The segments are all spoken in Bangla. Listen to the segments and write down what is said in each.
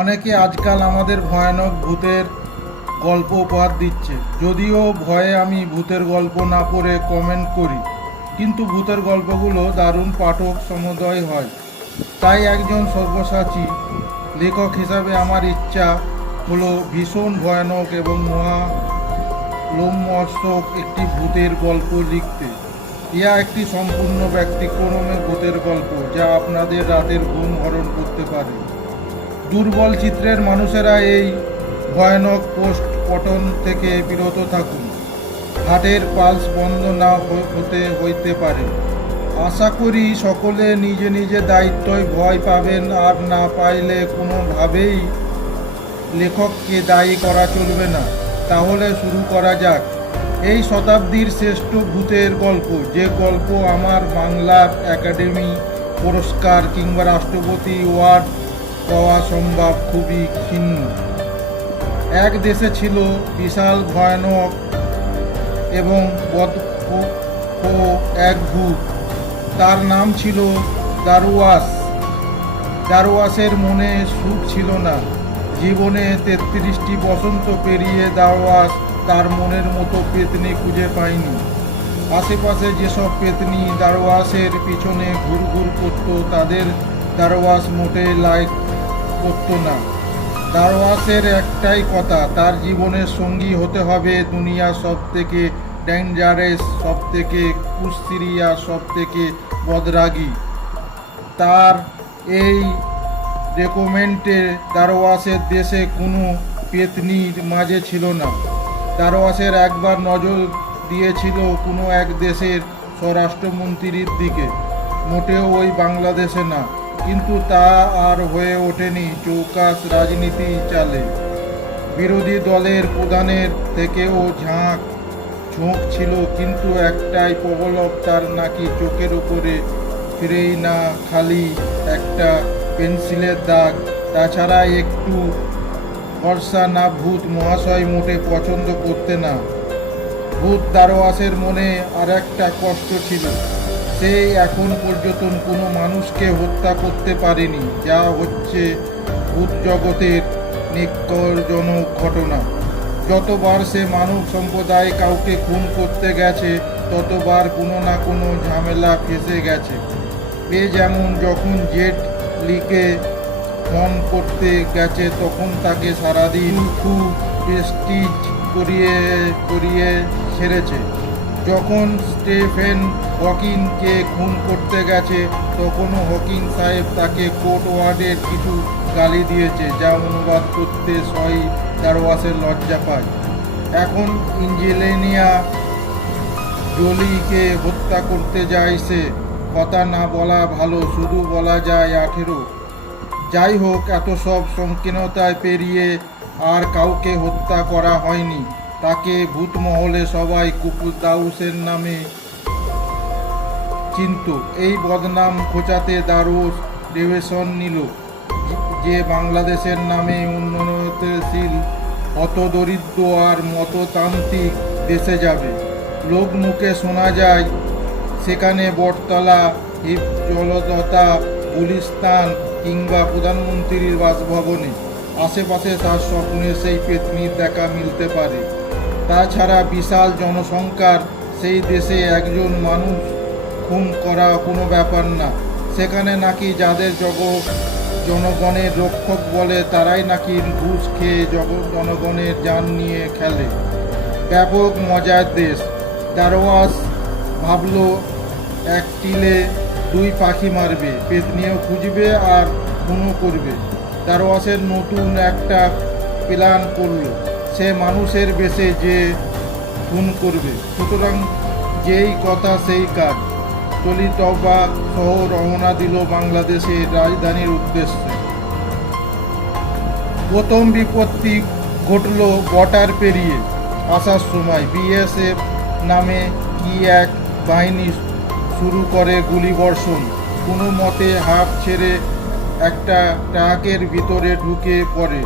অনেকে আজকাল আমাদের ভয়ানক ভূতের গল্প উপহার দিচ্ছে। যদিও ভয়ে আমি ভূতের গল্প না পড়ে কমেন্ট করি, কিন্তু ভূতের গল্পগুলো দারুণ পাঠক সমুদয় হয়। তাই একজন সব্যসাচী লেখক হিসাবে আমার ইচ্ছা হলো ভীষণ ভয়ানক এবং মহা লোমহর্ষক একটি ভূতের গল্প লিখতে। ইহা একটি সম্পূর্ণ ব্যতিক্রমী ভূতের গল্প, যা আপনাদের রাতের ঘুম হরণ করতে পারে। দুর্বল চিত্রের মানুষেরা এই ভয়ানক পোস্টমর্টম থেকে বিরত থাকুন। হার্টের পালস বন্ধ না হইতে পারে। আশা করি সকলে নিজে নিজে দায়িত্বই ভয় পাবেন, আর না পাইলে কোনোভাবেই লেখককে দায়ী করা চলবে না। তাহলে শুরু করা যাক এই শতাব্দীর শ্রেষ্ঠ ভূতের গল্প, যে গল্প আমার বাংলার একাডেমি পুরস্কার কিংবা রাষ্ট্রপতি অ্যাওয়ার্ড পাওয়া সম্ভব খুবই ক্ষীণ। এক দেশে ছিল বিশাল ভয়ানক এবং এক ভূত। তার নাম ছিল দারোয়াস। দারোয়াসের মনে সুখ ছিল না। জীবনে ৩৩টি বসন্ত পেরিয়ে দারোয়াস তার মনের মতো পেতনি খুঁজে পায়নি। আশেপাশে যেসব পেতনি দারোয়াসের পিছনে ঘুরঘুর করত, তাদের দারোয়াস মোটে লাইক করতো না। দারোয়াসের একটাই কথা, তার জীবনের সঙ্গী হতে হবে দুনিয়ার সব থেকে ডেঞ্জারাস, সব থেকে কুৎসিরিয়া, সব থেকে বদরাগী। তার এই রেকমেন্ডে দারোয়াসের দেশে কোনো পেতনির মাঝে ছিল না। দারোয়াসের একবার নজর দিয়েছিল কোনো এক দেশের স্বরাষ্ট্রমন্ত্রীর দিকে, মোটেও ওই বাংলাদেশে না। কিন্তু তা আর হয়ে ওঠেনি। চৌকাস রাজনীতি চালে। বিরোধী দলের প্রধানের থেকেও ঝোঁক ছিল, কিন্তু একটাই প্রবলক, তার নাকি চোখের উপরে ফিরেই না, খালি একটা পেন্সিলের দাগ। তাছাড়া একটু ভরসা না। ভূত মহাশয় মোটে পছন্দ করতে না। ভূত দারোয়াসের মনে আর একটা কষ্ট ছিল, সে এখন পর্যন্ত কোনো মানুষকে হত্যা করতে পারেনি, যা হচ্ছে ভূত জগতের নিকটজনক ঘটনা। যতবার সে মানব সম্প্রদায় কাউকে খুন করতে গেছে, ততবার কোনো না কোনো ঝামেলা ফেঁসে গেছে। এ যেমন যখন জেট লিকে ফোন করতে গেছে, তখন তাকে সারাদিন খুব প্রেস্টিজ করিয়ে ছেড়েছে। যখন স্টিফেন হকিংকে খুন করতে গেছে, তখনও হকিং সাহেব তাকে কোর্ট ওয়ার্ডের কিছু গালি দিয়েছে, যা অনুবাদ করতে সই দারোয়াসের লজ্জা পায়। এখন ইঞ্জিনিয়া জোলিকে হত্যা করতে যায় সে। কথা না বলা ভালো, শুধু বলা যায় 18। যাই হোক, এত সব সংকীর্ণতায় পেরিয়ে আর কাউকে হত্যা করা হয়নি। তাকে ভূতমহলে সবাই কুকুদাউসের নামে চিনত। এই বদনাম খোঁচাতে দারোস ডিভিশন নিল যে বাংলাদেশের নামে উন্নয়নশীল, হতদরিদ্র আর মততান্ত্রিক দেশে যাবে। লোক মুখে শোনা যায় সেখানে বটতলা, জলদতা, গুলিস্তান কিংবা প্রধানমন্ত্রীর বাসভবনে আশেপাশে তার স্বপ্নে সেই পেতনির দেখা মিলতে পারে। তাছাড়া বিশাল জনসংখ্যার সেই দেশে একজন মানুষ খুন করা কোনো ব্যাপার না। সেখানে নাকি যাদের জনগণের রক্ষক বলে, তারাই নাকি ঘুষ খেয়ে জনগণের জান নিয়ে খেলে। ব্যাপক মজার দেশ। দারোয়াস ভাবল এক টিলে দুই পাখি মারবে, পেতনিও খুঁজবে আর খুনও করবে। দারোয়াসের নতুন একটা প্ল্যান করল, সে মানুষের বেশে যে খুন করবে। সুতরাং যেই কথা সেই কাজ। তলিতবা সহ রওনা দিল বাংলাদেশের রাজধানীর উদ্দেশ্যে। প্রথম বিপত্তি ঘটল বর্ডার পেরিয়ে আসার সময়। বিএসএফ নামে কি এক বাহিনী শুরু করে গুলিবর্ষণ। কোনো মতে হাঁপ ছেড়ে একটা ট্রাকের ভিতরে ঢুকে পড়ে।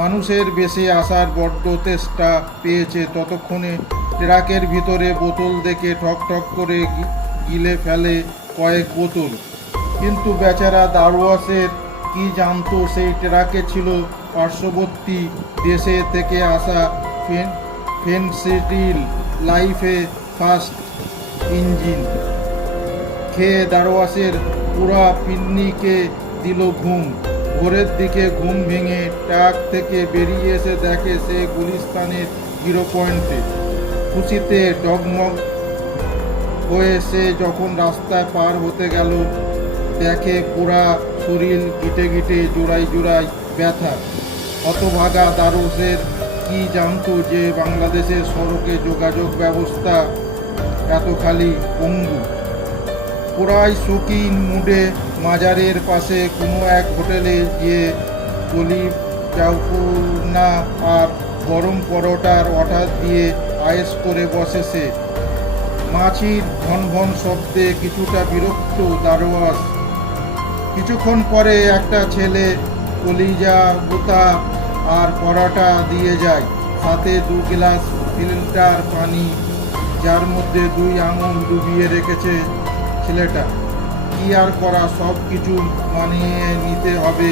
মানুষের বেশি আসার বড্ড চেষ্টা পেয়েছে, ততক্ষণে ট্রাকের ভিতরে বোতল দেখে ঠক ঠক করে গিলে ফেলে কয়েক বোতল। কিন্তু বেচারা দারোয়াসের কি জানতো সেই ট্রাকে ছিল পার্শ্ববর্তী দেশে থেকে আসা ফেন্সিডিল লাইফে ফার্স্ট ইঞ্জিন। খেয়ে দারোয়াসের পুরা পিন্নিকে দিল ঘুম। ভোরের দিকে ঘুম ভেঙে ট্রাক থেকে বেরিয়ে এসে দেখে সে গুলিস্তানের 0 পয়েন্টে। খুশিতে ডগমগ হয়ে সে যখন রাস্তায় পার হতে গেল, দেখে পুরা শরীর গিটে গিটে জোড়ায় জোড়ায় ব্যথা। হতভাগা দারোয়াসের কি জানতো যে বাংলাদেশের সড়কে যোগাযোগ ব্যবস্থা এত খালি পঙ্গু। পুরাই শৌখিন মুডে মাজারের পাশে কোনো এক হোটেলে গিয়ে কলি চাউফুনা আর গরম পরোটার অর্ডার দিয়ে আয়েশ করে বসে সে। মাছির ভন ভন শব্দে কিছুটা বিরক্ত দারোয়াস। কিছুক্ষণ পরে একটা ছেলে কলিজা গোতা আর পরোটা দিয়ে যায়, সাথে 2 গ্লাস ফিল্টার পানি, যার মধ্যে 2 আঙুল ডুবিয়ে রেখেছে ছেলেটা। কি আর করা, সব কিছু মানিয়ে নিতে হবে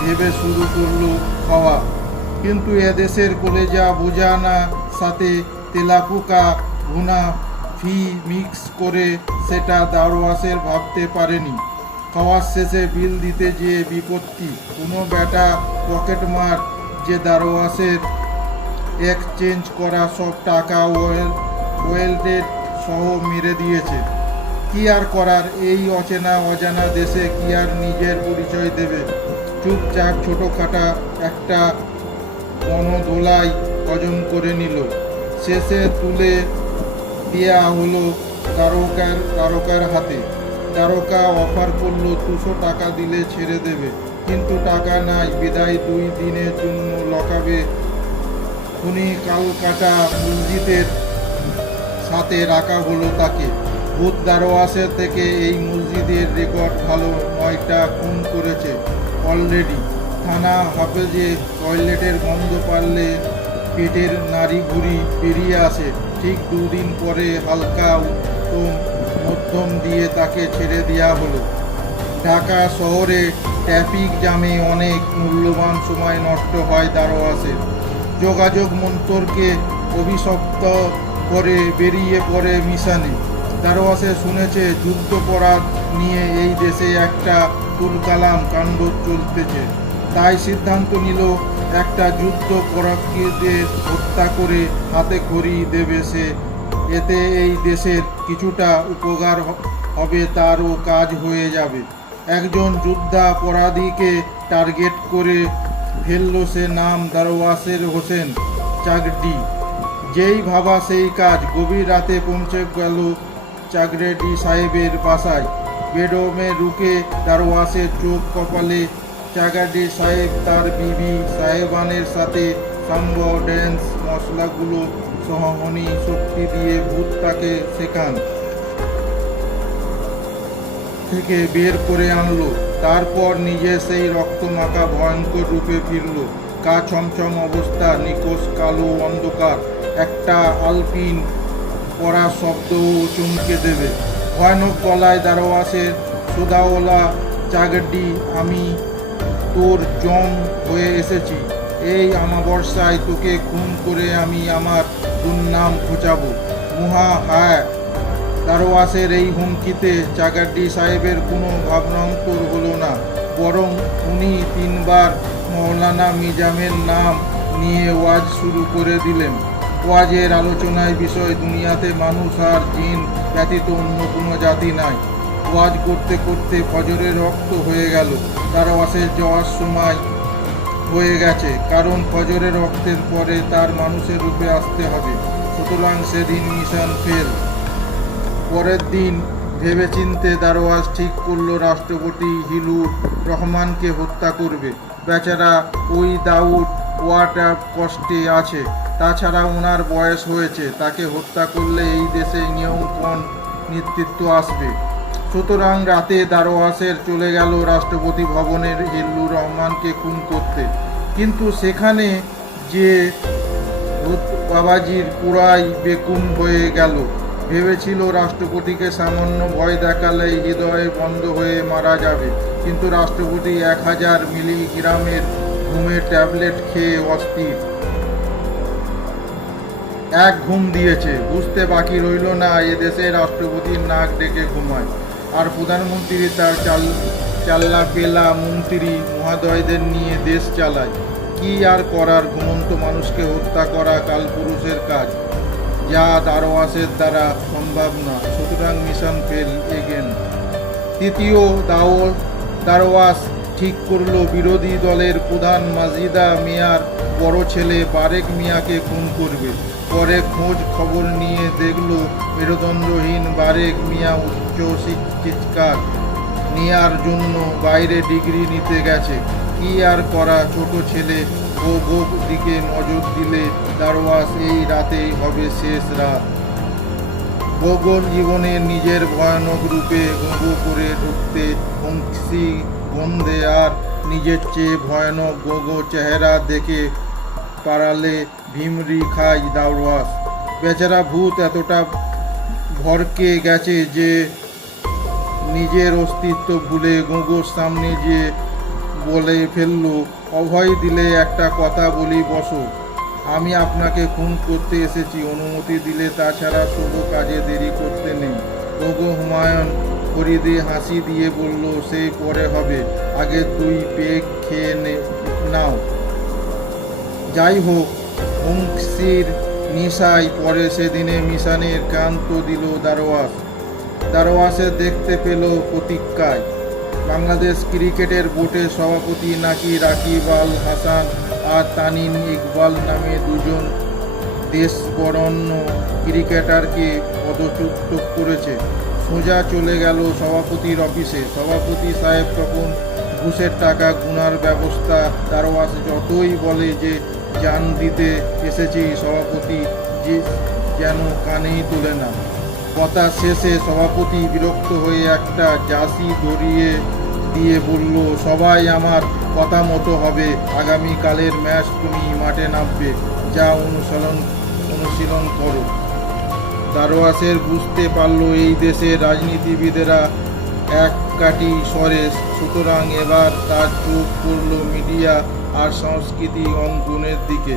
ভেবে শুরু করলো খাওয়া। কিন্তু এদেশের কলেজা বোঝানা সাথে তেলাপোকা ভুনা ফি মিক্স করে সেটা দারোয়াসের ভাবতে পারেনি। খাওয়ার শেষে বিল দিতে যেয়ে বিপত্তি, কোনো বেটা পকেটমার যে দারোয়াসের এক্সচেঞ্জ করা সব টাকা ওয়েলডেড সহ মেরে দিয়েছে। কি আর করার, এই অচেনা অজানা দেশে কি আর নিজের পরিচয় দেবে। চুপচাপ ছোটোখাটা একটা বনদোলাই হজম করে নিল। শেষে তুলে দেয়া হলো দারোকার হাতে। দারোকা অফার করলো 200 টাকা দিলে ছেড়ে দেবে, কিন্তু টাকা নাই বিদায় 2 দিনের জন্য লকাবে। খুনি কালকাটা মসজিদের সাথে রাখা হলো তাকে। ভূত দারোয়াসের থেকে এই মসজিদের রেকর্ড ভালো, 9টা খুন করেছে অলরেডি। থানা হাফেজে টয়লেটের গন্ধ পারলে পেটের নাড়ি ঘুড়ি বেরিয়ে আসে। ঠিক 2 দিন পরে হালকা উত্তম মধ্যম দিয়ে তাকে ছেড়ে দেওয়া হলো। ঢাকা শহরে ট্রাফিক জ্যামে অনেক মূল্যবান সময় নষ্ট হয় দারোয়াসের। যোগাযোগ মন্ত্রকে অভিশপ্ত করে বেরিয়ে পড়ে মিশনে। দারোয়াসে শুনেছে যুদ্ধপরাধ নিয়ে এই দেশে একটা তুলকালাম কাণ্ড চলতেছে, তাই সিদ্ধান্ত নিল একটা যুদ্ধপরাধীদের হত্যা করে হাতে খড়ি দেবে সে। এতে এই দেশের কিছুটা উপকার হবে, তারও কাজ হয়ে যাবে। একজন যুদ্ধাপরাধীকে টার্গেট করে ফেলল সে, নাম দারোয়াসের হোসেন চাগডি। যেই ভাবা সেই কাজ। গভীর রাতে পৌঁছে গেল চাগরেডি সাহেবের বাসায়। বেডরুমে ঢুকে দারোয়াসের চোখ কপালে। চাগরেডি সাহেব তার বিবি সাহেবানের সাথে সাম্ব ড্যান্স মশলাগুলো সহনী শক্তি দিয়ে ভূতটাকে সেখান থেকে বের করে আনলো। তারপর নিজে সেই রক্তমাখা ভয়ঙ্কর রূপে ফিরল। গা ছমছম অবস্থা, নিকোষ কালো অন্ধকার। একটা আলপিন পড়া শব্দও চমকে দেবে। ভয়ানক গলায় দারোয়াসের সোদাওয়ালা, চাগডি, আমি তোর জম হয়ে এসেছি। এই আমাবস্যায় তোকে খুন করে আমি আমার দুর্নাম ঘোচাবো। মুহা হায়। দারোয়াসের এই হুমকিতে চাগডি সাহেবের কোনো ভাবনান্তর হলো না, বরং উনি 3 বার মৌলানা মিজামের নাম নিয়ে ওয়াজ শুরু করে দিলেন। ওয়াজের আলোচনায় বিষয় দুনিয়াতে মানুষ আর জিন ব্যতীত অন্য কোনো জাতি নাই। ওয়াজ করতে করতে ফজরের রক্ত হয়ে গেল। দারোয়াসের যাওয়ার সময় হয়ে গেছে, কারণ ফজরের রক্তের পরে তার মানুষের রূপে আসতে হবে। সুতরাং সেদিন মিশন ফেল। পরের দিন ভেবেচিন্তে দারোয়াস ঠিক করলো রাষ্ট্রপতি হিলুর রহমানকে হত্যা করবে। বেচারা ওই দাউদ ওয়াটা কষ্টে আছে। তাছাড়া ওনার বয়স হয়েছে, তাকে হত্যা করলে এই দেশে নিয়মপণ নেতৃত্ব আসবে। সুতরাং রাতে দারোয়াসের চলে গেল রাষ্ট্রপতি ভবনের হিল্লুর রহমানকে খুন করতে। কিন্তু সেখানে যে ভূত বাবাজির পুরাই বেকুম হয়ে গেল। ভেবেছিল রাষ্ট্রপতিকে সামান্য ভয় দেখালেই হৃদয়ে বন্ধ হয়ে মারা যাবে। কিন্তু রাষ্ট্রপতি 1000 মিলিগ্রামের ঘুমের ট্যাবলেট খেয়ে অস্থির। এক ঘুম দিয়েছে, বুঝতে বাকি রইল না এদেশে রাষ্ট্রপতির নাক ডেকে ঘুমায়, আর প্রধানমন্ত্রী তার চাল্লা পেলা মন্ত্রী মহোদয়দের নিয়ে দেশ চালায়। কি আর করার, ঘুমন্ত মানুষকে হত্যা করা কালপুরুষের কাজ, যা দারোয়াসের দ্বারা সম্ভব না। সুতরাং মিশন ফেল এগেন। তৃতীয় দারোয়াস ঠিক করল বিরোধী দলের প্রধান মাজিদা মিয়ার বড় ছেলে বারেক মিয়াকে খুন করবে। পরে খোঁজ খবর নিয়ে দেখল মেরুদণ্ডহীন বারেক মিয়া উচ্চ শিক্ষার নেয়ার জন্য বাইরে ডিগ্রি নিতে গেছে। কি আর করা, ছোট ছেলে ও বউর দিকে নজর দিলে দারোয়াস এই রাতেই হবে শেষ রাত। গোগোর জীবনে নিজের ভয়ানক রূপে গোগো করে ঢুকতে অংশী গন্ধে আর নিজের চেয়ে ভয়ানক গোগো চেহারা দেখে পারালে ভিমরি খায় দারোয়াস। বেচারা ভূত এতটা ভরকে গেছে যে নিজের অস্তিত্ব ভুলে গোগোর সামনে যে বলে ফেলল, অভয় দিলে একটা কথা বলি বসো, আমি আপনাকে খুন করতে এসেছি, অনুমতি দিলে, তাছাড়া শুভ কাজে দেরি করতে নেই। গোগো হুমায়ুন ফরিদে হাসি দিয়ে বলল, সেই পরে হবে, আগে তুই পেগ খেয়ে নাও। যাই হোক, অংশীর নিশায় পরে সেদিনে মিশনের ক্রান্ত দিল দারোয়াসে দেখতে পেল প্রতিজ্ঞায়। বাংলাদেশ ক্রিকেটের বোর্ডের সভাপতি নাকি রাকিব আল হাসান আর তানিম ইকবাল নামে দুজন দেশবরেণ্য ক্রিকেটারকে পদচ্যুত করেছে। সোজা চলে গেল সভাপতির অফিসে। সভাপতি সাহেব তখন ঘুষের টাকা গুনার ব্যবস্থা। দারোয়াস যতই বলে যে জান দিতে এসেছি, সভাপতি যেন কানেই তোলে না। কথা শেষে সভাপতি বিরক্ত হয়ে একটা জাসি ধরিয়ে দিয়ে বলল, সবাই আমার কথা মতো হবে, আগামীকালের ম্যাচ তুমি মাঠে নামবে, যা অনুশীলন করো। দারোয়াসের বুঝতে পারল এই দেশের রাজনীতিবিদেরা এক কাটি স্বরে, সুতরাং এবার তার চোখ পড়ল মিডিয়া আর সংস্কৃতি অঙ্গনের দিকে।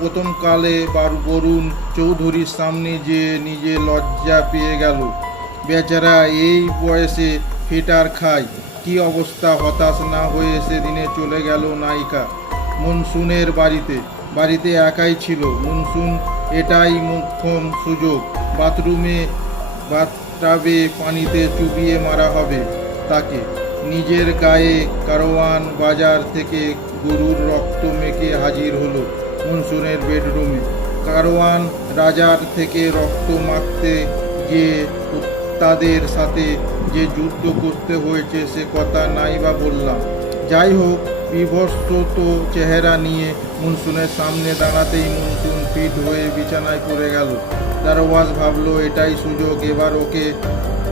প্রথম কালে বরুণ চৌধুরীর সামনে যে নিজে লজ্জা পেয়ে গেল। বেচারা এই বয়সে ফিটার খায়, কি অবস্থা। হতাশ না হয়ে সেদিনে চলে গেল নায়িকা মনসুনের বাড়িতে একাই ছিল মনসুন। এটাই মোক্ষম সুযোগ, বাথটাবে পানিতে চুবিয়ে মারা হবে তাকে। নিজের গায়ে কারওয়ান বাজার থেকে গরুর রক্ত মেখে হাজির হলো মনসুনের বেডরুমে। কারওয়ান রাজার থেকে রক্ত মাখতে গিয়ে তাদের সাথে যে যুদ্ধ করতে হয়েছে সে কথা নাই বা বললাম। যাই হোক, বিভৎসত চেহারা নিয়ে মনসুনের সামনে দাঁড়াতেই মনসুন ফিট হয়ে বিছানায় পড়ে গেল। দারোয়াস ভাবল এটাই সুযোগ, এবার ওকে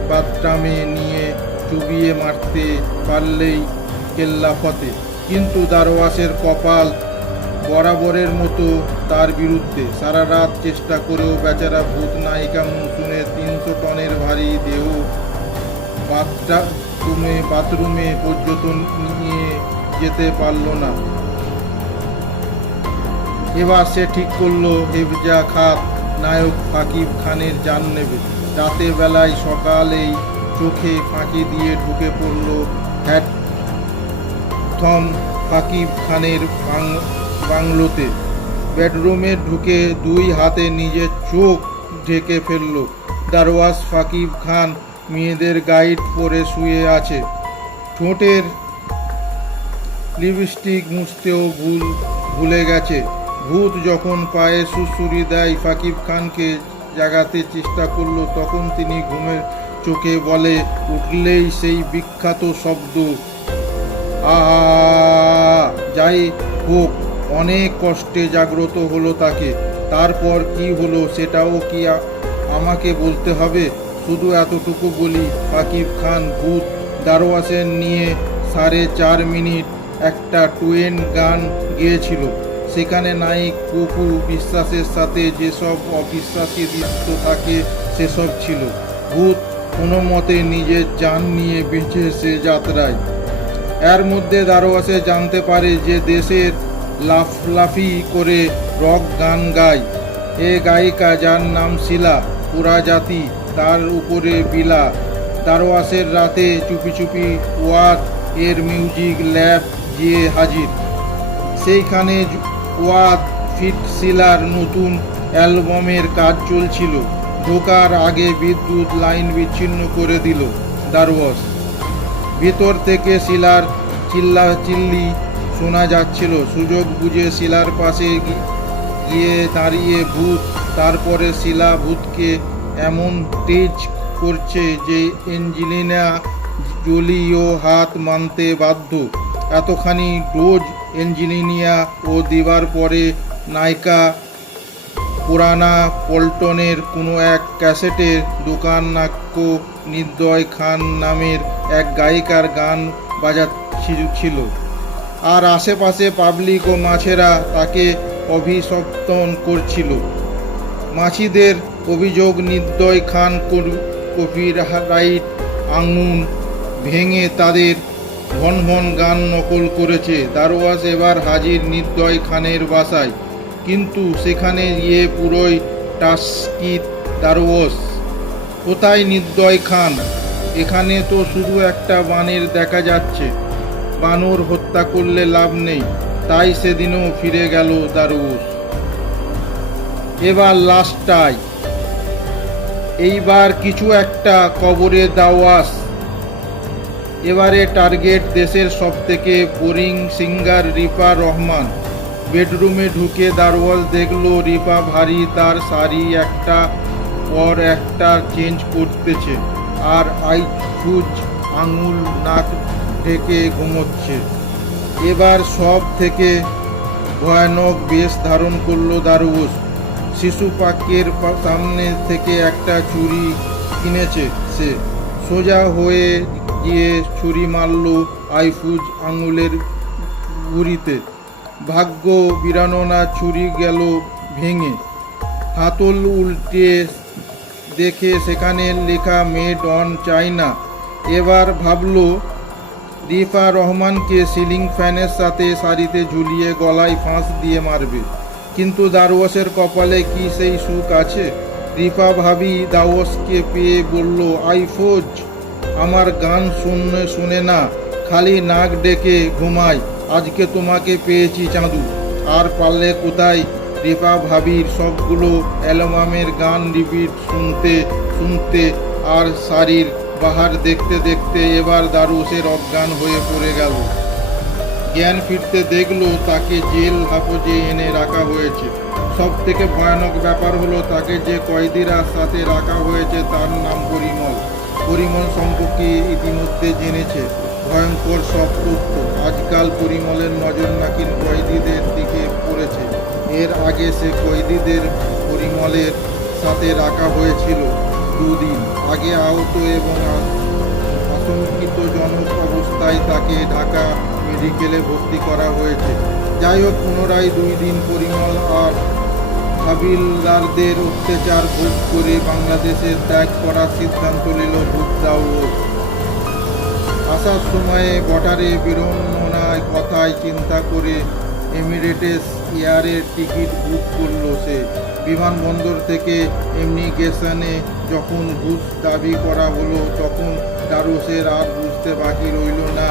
বাথটাবে নিয়ে চুবিয়ে মারতে পারলেই কেল্লা ফতে। কিন্তু দারোয়াসের কপাল বরাবরের মতো তার বিরুদ্ধে। সারা রাত চেষ্টা করেও বেচারা ভূত নায়িকা মনসুনের 300 টনের ভারী দেহ বাথরুমে পর্যন্ত নিয়ে যেতে পারল না। এবার সে ঠিক করলো হেফজা খান নায়ক ফাকিব খানের জান নেবে। রাতের বেলায় সকালেই চোখে ফাঁকি দিয়ে ঢুকে পড়ল থম ফাকিব খানের বাংলোতে। বেডরুমে ঢুকে দুই হাতে নিজের চোখ ঢেকে ফেলল। দারোয়াস ফাকিব খান মেয়েদের গাইড পরে শুয়ে আছে। ঠোঁটের লিপস্টিক মুছতেও ভুলে গেছে। ভূত যখন পায়ে সুড়সুড়ি দেয় ফাকিব খানকে জাগাতে চেষ্টা করলো, তখন তিনি ঘুমের চোখে বলে উঠলেই সেই বিখ্যাত শব্দ যাই হোক, অনেক কষ্টে জাগ্রত হলো তাকে। তারপর কি হলো সেটাও কি আমাকে বলতে হবে? শুধু এতটুকু বলি, ফাকিব খান ভূত দারোয়াসের নিয়ে 4.5 মিনিট একটা টুয়েন গান গেয়েছিল। সেখানে নায়িক পপু বিশ্বাসের সাথে যেসব অবিশ্বাসী দৃশ্য থাকে সেসব ছিল। ভূত কোনো মতে নিজের জান নিয়ে বেঁচে সে যাত্রায়। এর মধ্যে দারোয়াসে জানতে পারে যে দেশের লাফলাফি করে রক গান গায় এ গায়িকা, যার নাম শিলা, পুরা জাতি তার উপরে বিলা। দারোয়াসের রাতে চুপি চুপি ওয়াদ এর মিউজিক ল্যাব গিয়ে হাজির। সেইখানে ওয়াদ ফিট শিলার নতুন অ্যালবামের কাজ চলছিল। ঢোকার আগে বিদ্যুৎ লাইন বিচ্ছিন্ন করে দিল দারোয়াস। ভিতর থেকে শিলার চিল্লাচিল্লি শোনা যাচ্ছিল। সুযোগ বুঝে শিলার পাশে গিয়ে দাঁড়িয়ে ভূত। তারপরে শিলা ভূতকে এমন তেজ করছে যে অ্যাঞ্জেলিনা জোলিও হাত মানতে বাধ্য। এতখানি ডোজ অ্যাঞ্জেলিনা ও দিবার পরে নায়িকা পুরানা পল্টনের কোনো এক ক্যাসেটের দোকান নাক্য নির্দয় খান নামের এক গায়িকার গান বাজাচ্ছিল। আর আশেপাশে পাবলিক ও মাছেরা তাকে অভিশপ্তন করছিল। মাছিদের অভিযোগ, নির্দয় খান কপিরাইট আঙুন ভেঙে তাদের ভন ভন গান নকল করেছে। দারোয়াস এবার হাজির নির্দয় খানের বাসায়, কিন্তু সেখানে গিয়ে পুরোই টাস্কিত দারোয়াস। কোথায় নির্দয় খান? এখানে তো শুধু একটা বানর দেখা যাচ্ছে। বানর হত্যা করলে লাভ নেই, তাই সেদিনও ফিরে গেল দারোয়াস। এবার লাস্টটাই, এইবার কিছু একটা কবরে দাওয়াস। এবারে টার্গেট দেশের সবথেকে বোরিং সিঙ্গার রিফা রহমান। বেডরুমে ঢুকে দারোয়াস দেখলো রিফা ভারী তার শাড়ি একটা পর একটা চেঞ্জ করতেছে আর আইফুজ আঙুল নাক ঢেকে ঘুমোচ্ছে। এবার সব থেকে ভয়ানক বেশ ধারণ করলো দারোয়াস। শিশু পার্কের সামনে থেকে একটা ছুরি কিনেছে সে। সোজা হয়ে গিয়ে ছুরি মারল আইফুজ আঙুলের গুড়িতে। ভাগ্য বিড়ানো ছুরি গেল ভেঙে। হাতল উল্টে দেখে সেখানে লেখা মেড অন চায়না। এবার ভাবলো রিফা রহমানকে সিলিং ফ্যানের সাথে শাড়িতে ঝুলিয়ে গলায় ফাঁস দিয়ে মারবে। কিন্তু দারোয়াসের কপালে কি সেই সুখ আছে? রিফা ভাবি দারোয়াসকে পেয়ে বলল, আইফুজ, আমার গান শুনে না, খালি নাক ডেকে ঘুমায়। আজকে তোমাকে পেয়েছি চাঁদু। আর পারলে কোথায়? রিফা ভাবির সবগুলো অ্যালবামের গান রিপিট শুনতে শুনতে আর শাড়ির বাহার দেখতে দেখতে এবার দারোয়াসের অজ্ঞান হয়ে পড়ে গেল। জ্ঞান ফিরতে দেখলো তাকে জেল হাফজে এনে রাখা হয়েছে। সব থেকে ভয়ানক ব্যাপার হলো, তাকে যে কয়েদিরা সাথে রাখা হয়েছে তার নাম পরিমল। পরিমল সম্পর্কে ইতিমধ্যে জেনেছে ভয়ঙ্কর সব তথ্য। আজকাল পরিমলের নজর নাকি কয়েদিদের দিকে পড়েছে। এর আগে সে কয়েদিদের পরিমলের সাথে রাখা হয়েছিল 2 দিন আগে। আহত এবং আতঙ্কিতজনক অবস্থায় তাকে ঢাকা মেডিকেলে ভর্তি করা হয়েছে। যাই হোক, পুনরায় 2 দিন পরিমল আর হাবিলদারদের অত্যাচার ভোগ করে বাংলাদেশে ত্যাগ করার সিদ্ধান্ত নিল ভূত দারোয়াস। আসার সময়ে বর্ডারে বিড়ম্বনার কথায় চিন্তা করে এমিরেটস এয়ারের টিকিট বুক করল সে। বিমানবন্দর থেকে ইমিগ্রেশনে যখন ঘুষ দাবি করা হলো, তখন দারোয়াসের আর বুঝতে বাকি রইল না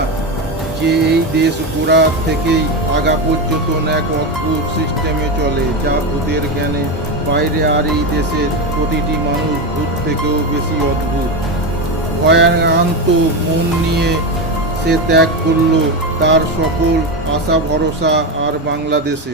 যে এই দেশ গোড়া থেকেই আগা পর্যন্ত এক অদ্ভুত সিস্টেমে চলে, যা ভূতের জ্ঞানে বাইরে। আর এই দেশের প্রতিটি মানুষ ভূত থেকেও বেশি অদ্ভুত। ভয়ান্ত মন নিয়ে সে ত্যাগ করল তার সকল আশা ভরসা আর বাংলাদেশে।